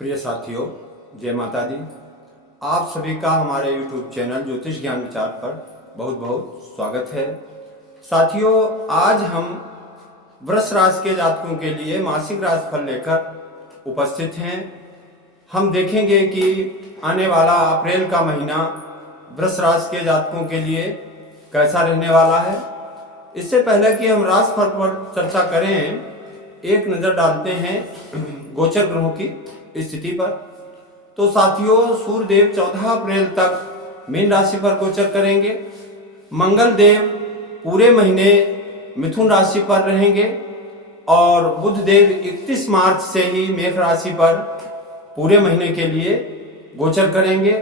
प्रिय साथियों, जय माता दी। आप सभी का हमारे YouTube चैनल ज्योतिष ज्ञान विचार पर बहुत बहुत स्वागत है। साथियों, आज हम वृष राशि के जातकों के लिए मासिक राशिफल लेकर उपस्थित हैं। हम देखेंगे कि आने वाला अप्रैल का महीना वृष राशि के जातकों के लिए कैसा रहने वाला है। इससे पहले कि हम राशिफल पर चर्चा करें, एक नज़र डालते हैं गोचर ग्रहों की स्थिति पर। तो साथियों, सूर्य देव 14 अप्रैल तक मीन राशि पर गोचर करेंगे। मंगल देव पूरे महीने मिथुन राशि पर रहेंगे और बुध देव 31 मार्च से ही मेष राशि पर पूरे महीने के लिए गोचर करेंगे।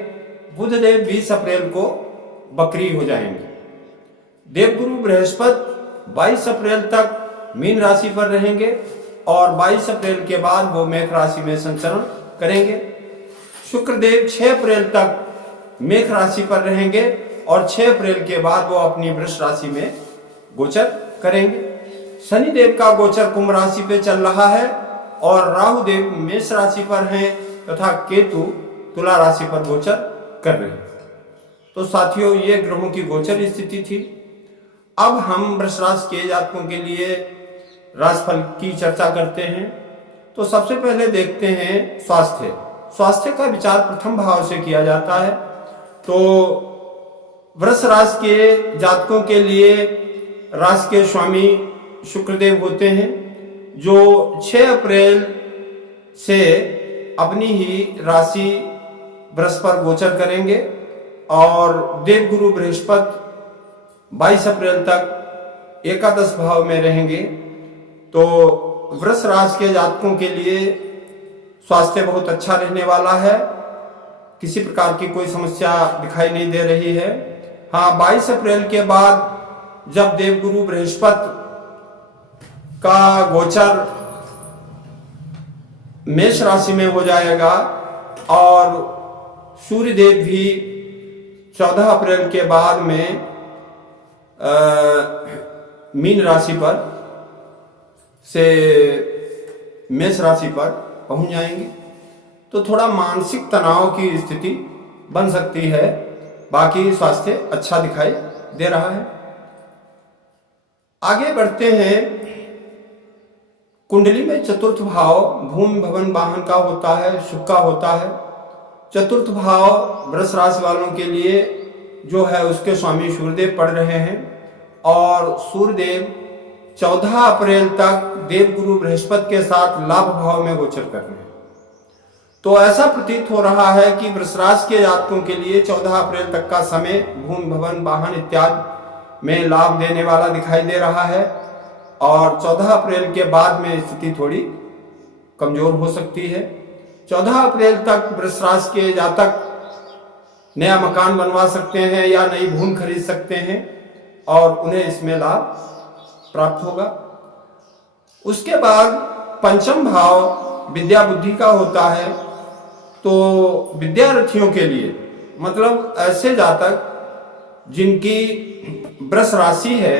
बुध देव 20 अप्रैल को बकरी हो जाएंगे। देवगुरु बृहस्पति 22 अप्रैल तक मीन राशि पर रहेंगे और 22 अप्रैल के बाद वो मेष राशि में संचरण करेंगे। शुक्रदेव 6 अप्रैल तक मेष राशि पर रहेंगे और 6 अप्रैल के बाद वो अपनी वृष राशि में गोचर करेंगे। शनिदेव का गोचर कुंभ राशि पे चल रहा है और राहु देव मेष राशि पर हैं तथा केतु तुला राशि पर गोचर कर रहे हैं। तो साथियों, ये ग्रहों की गोचर स्थिति थी। अब हम वृष राशि के जातकों के लिए राशिफल की चर्चा करते हैं। तो सबसे पहले देखते हैं स्वास्थ्य का विचार प्रथम भाव से किया जाता है। तो वृष राशि के जातकों के लिए राशि के स्वामी शुक्रदेव होते हैं, जो 6 अप्रैल से अपनी ही राशि वृष पर गोचर करेंगे और देवगुरु बृहस्पति 22 अप्रैल तक एकादश भाव में रहेंगे। तो वृष राशि के जातकों के लिए स्वास्थ्य बहुत अच्छा रहने वाला है। किसी प्रकार की कोई समस्या दिखाई नहीं दे रही है। हाँ, 22 अप्रैल के बाद जब देवगुरु बृहस्पति का गोचर मेष राशि में हो जाएगा और सूर्य देव भी 14 अप्रैल के बाद में मीन राशि पर से मेष राशि पर पहुंच जाएंगे, तो थोड़ा मानसिक तनाव की स्थिति बन सकती है। बाकी स्वास्थ्य अच्छा दिखाई दे रहा है। आगे बढ़ते हैं। कुंडली में चतुर्थ भाव भूमि भवन वाहन का होता है, शुभ का होता है। चतुर्थ भाव वृष राशि वालों के लिए जो है उसके स्वामी सूर्यदेव पढ़ रहे हैं और सूर्यदेव 14 अप्रैल तक देवगुरु बृहस्पति के साथ लाभ भाव में गोचर कर रहे हैं। तो ऐसा प्रतीत हो रहा है कि वृष राशि के जातकों के लिए 14 अप्रैल तक का समय भूमि भवन वाहन इत्यादि में लाभ देने वाला दिखाई दे रहा है और 14 अप्रैल के बाद में स्थिति थोड़ी कमजोर हो सकती है। 14 अप्रैल तक वृष राशि के जातक नया मकान बनवा सकते हैं या नई भूमि खरीद सकते हैं और उन्हें इसमें लाभ प्राप्त होगा। उसके बाद पंचम भाव विद्या बुद्धि का होता है। तो विद्यार्थियों के लिए, मतलब ऐसे जातक जिनकी वृष राशि है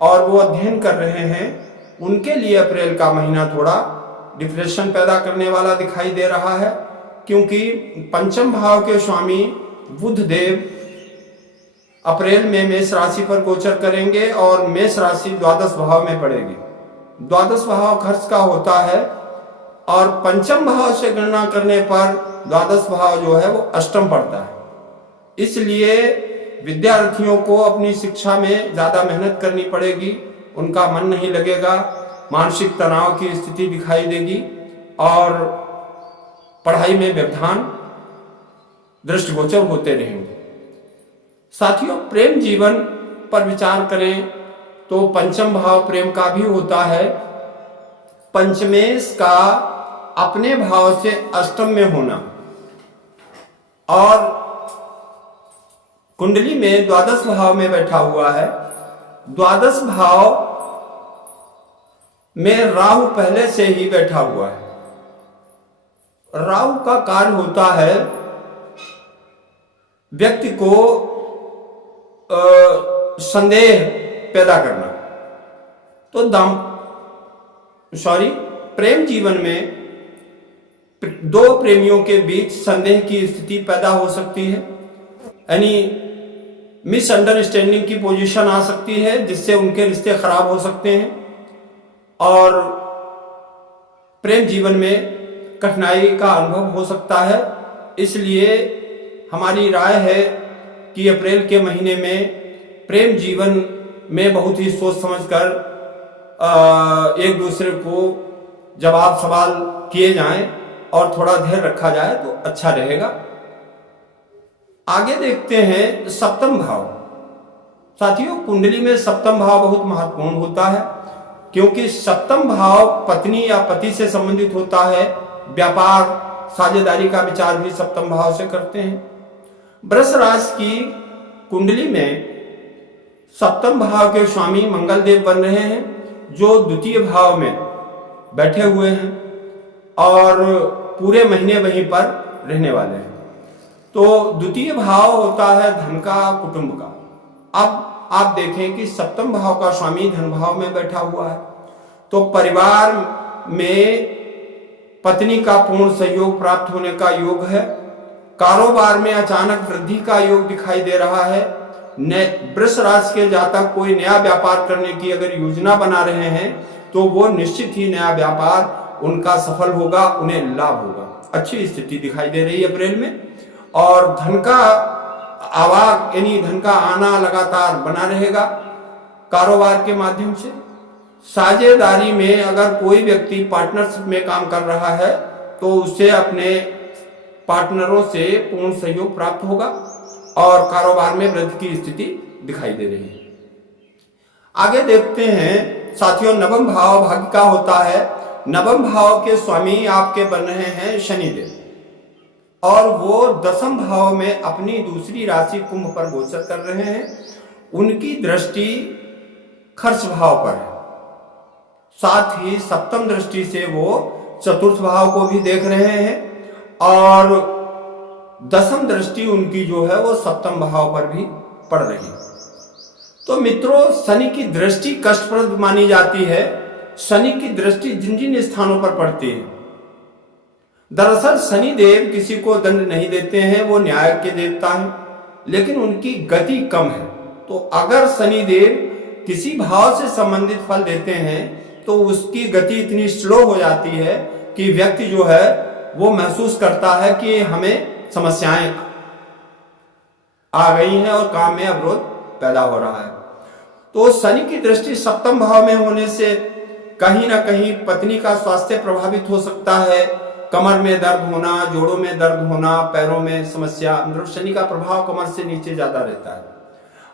और वो अध्ययन कर रहे हैं, उनके लिए अप्रैल का महीना थोड़ा डिप्रेशन पैदा करने वाला दिखाई दे रहा है, क्योंकि पंचम भाव के स्वामी बुध देव अप्रैल में मेष राशि पर गोचर करेंगे और मेष राशि द्वादश भाव में पड़ेगी। द्वादश भाव खर्च का होता है और पंचम भाव से गणना करने पर द्वादश भाव जो है वो अष्टम पड़ता है। इसलिए विद्यार्थियों को अपनी शिक्षा में ज्यादा मेहनत करनी पड़ेगी, उनका मन नहीं लगेगा, मानसिक तनाव की स्थिति दिखाई देगी और पढ़ाई में व्यवधान दृष्टिगोचर होते रहेंगे। साथियों, प्रेम जीवन पर विचार करें तो पंचम भाव प्रेम का भी होता है। पंचमेश का अपने भाव से अष्टम में होना और कुंडली में द्वादश भाव में बैठा हुआ है। द्वादश भाव में राहु पहले से ही बैठा हुआ है। राहु का कार्य होता है व्यक्ति को संदेह पैदा करना। तो प्रेम जीवन में दो प्रेमियों के बीच संदेह की स्थिति पैदा हो सकती है, यानी मिसअंडरस्टैंडिंग की पोजीशन आ सकती है, जिससे उनके रिश्ते खराब हो सकते हैं और प्रेम जीवन में कठिनाई का अनुभव हो सकता है। इसलिए हमारी राय है कि अप्रैल के महीने में प्रेम जीवन में बहुत ही सोच समझकर एक दूसरे को जवाब सवाल किए जाएं और थोड़ा धैर्य रखा जाए तो अच्छा रहेगा। आगे देखते हैं सप्तम भाव। साथियों, कुंडली में सप्तम भाव बहुत महत्वपूर्ण होता है, क्योंकि सप्तम भाव पत्नी या पति से संबंधित होता है। व्यापार साझेदारी का विचार भी सप्तम भाव से करते हैं। वृष राशि की कुंडली में सप्तम भाव के स्वामी मंगल देव बन रहे हैं, जो द्वितीय भाव में बैठे हुए हैं और पूरे महीने वहीं पर रहने वाले हैं। तो द्वितीय भाव होता है धन का, कुटुंब का। अब आप देखें कि सप्तम भाव का स्वामी धन भाव में बैठा हुआ है, तो परिवार में पत्नी का पूर्ण सहयोग प्राप्त होने का योग है। कारोबार में अचानक वृद्धि का योग दिखाई दे रहा है। वृष राशि के जातक कोई नया व्यापार करने की अगर योजना बना रहे हैं तो वो निश्चित ही नया व्यापार उनका सफल होगा, उन्हें लाभ होगा। अच्छी स्थिति दिखाई दे रही है अप्रैल में। और धन का आवाग यानी धन का आना लगातार बना रहेगा कारोबार के माध्यम से। साझेदारी में अगर कोई व्यक्ति पार्टनरशिप में काम कर रहा है तो उससे अपने पार्टनरों से पूर्ण सहयोग प्राप्त होगा और कारोबार में वृद्धि की स्थिति दिखाई दे रही है। आगे देखते हैं साथियों, नवम भाव भाग्य का होता है। नवम भाव के स्वामी आपके बन रहे हैं शनिदेव और वो दसम भाव में अपनी दूसरी राशि कुंभ पर गोचर कर रहे हैं। उनकी दृष्टि खर्च भाव पर है, साथ ही सप्तम दृष्टि से वो चतुर्थ भाव को भी देख रहे हैं और दसम दृष्टि उनकी जो है वो सप्तम भाव पर भी पड़ रही है। तो मित्रों, शनि की दृष्टि कष्टप्रद मानी जाती है। शनि की दृष्टि जिन जिन स्थानों पर पड़ती है, दरअसल शनि देव किसी को दंड नहीं देते हैं, वो न्याय के देवता हैं, लेकिन उनकी गति कम है। तो अगर शनि देव किसी भाव से संबंधित फल देते हैं तो उसकी गति इतनी स्लो हो जाती है कि व्यक्ति जो है वो महसूस करता है कि हमें समस्याएं आ गई हैं और काम में अवरोध पैदा हो रहा है। तो शनि की दृष्टि सप्तम भाव में होने से कहीं ना कहीं पत्नी का स्वास्थ्य प्रभावित हो सकता है। कमर में दर्द होना, जोड़ों में दर्द होना, पैरों में समस्या, मतलब शनि का प्रभाव कमर से नीचे ज्यादा रहता है।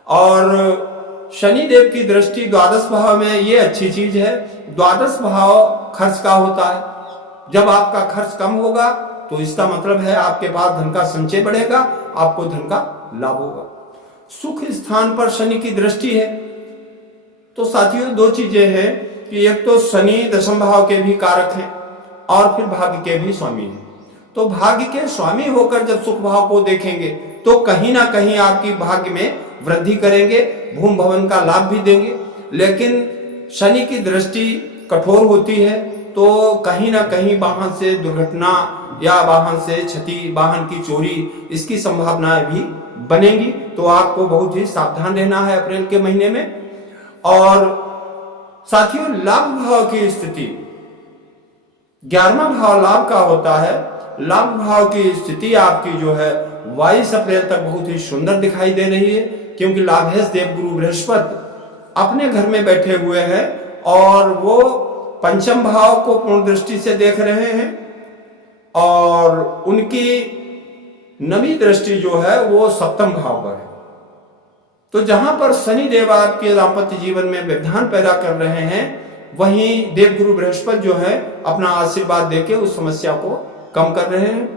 और शनि देव की दृष्टि द्वादश भाव में, ये अच्छी चीज है। द्वादश भाव खर्च का होता है। जब आपका खर्च कम होगा तो इसका मतलब है आपके पास धन का संचय बढ़ेगा, आपको धन का लाभ होगा। सुख स्थान पर शनि की दृष्टि है। तो साथियों, दो चीजें हैं कि एक तो शनि दशम भाव के भी कारक हैं और फिर भाग्य के भी स्वामी हैं। तो भाग्य के स्वामी होकर जब सुख भाव को देखेंगे तो कहीं ना कहीं आपकी भाग्य में वृद्धि करेंगे, भूमि भवन का लाभ भी देंगे। लेकिन शनि की दृष्टि कठोर होती है तो कहीं ना कहीं वाहन से दुर्घटना या वाहन से क्षति, वाहन की चोरी, इसकी संभावनाएं भी बनेंगी। तो आपको बहुत ही सावधान रहना है अप्रैल के महीने में। और साथियों, लाभ भाव की स्थिति, 11वां भाव लाभ का होता है। लाभ भाव की स्थिति आपकी जो है 22 अप्रैल तक बहुत ही सुंदर दिखाई दे रही है, क्योंकि लाभेश देव गुरु बृहस्पति अपने घर में बैठे हुए हैं और वो पंचम भाव को पूर्ण दृष्टि से देख रहे हैं और उनकी नवी दृष्टि जो है वो सप्तम भाव पर है। तो जहां पर शनि देव आपके दाम्पत्य जीवन में व्यवधान पैदा कर रहे हैं, वहीं देवगुरु बृहस्पति जो है अपना आशीर्वाद देके उस समस्या को कम कर रहे हैं।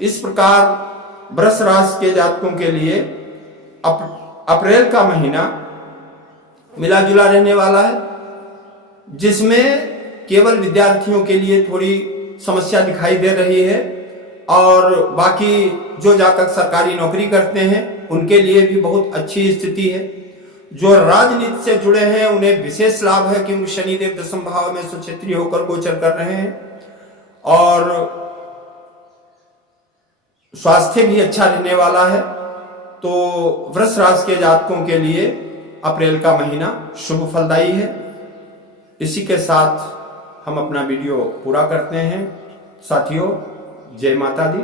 इस प्रकार वृष राशि के जातकों के लिए अप्रैल का महीना मिला जुला रहने वाला है, जिसमें केवल विद्यार्थियों के लिए थोड़ी समस्या दिखाई दे रही है और बाकी जो जातक सरकारी नौकरी करते हैं उनके लिए भी बहुत अच्छी स्थिति है। जो राजनीति से जुड़े हैं उन्हें विशेष लाभ है, क्योंकि शनिदेव दशम भाव में स्वक्षेत्रीय होकर गोचर कर रहे हैं। और स्वास्थ्य भी अच्छा रहने वाला है। तो वृष राशि के जातकों के लिए अप्रैल का महीना शुभ फलदायी है। इसी के साथ हम अपना वीडियो पूरा करते हैं। साथियों, जय माता दी।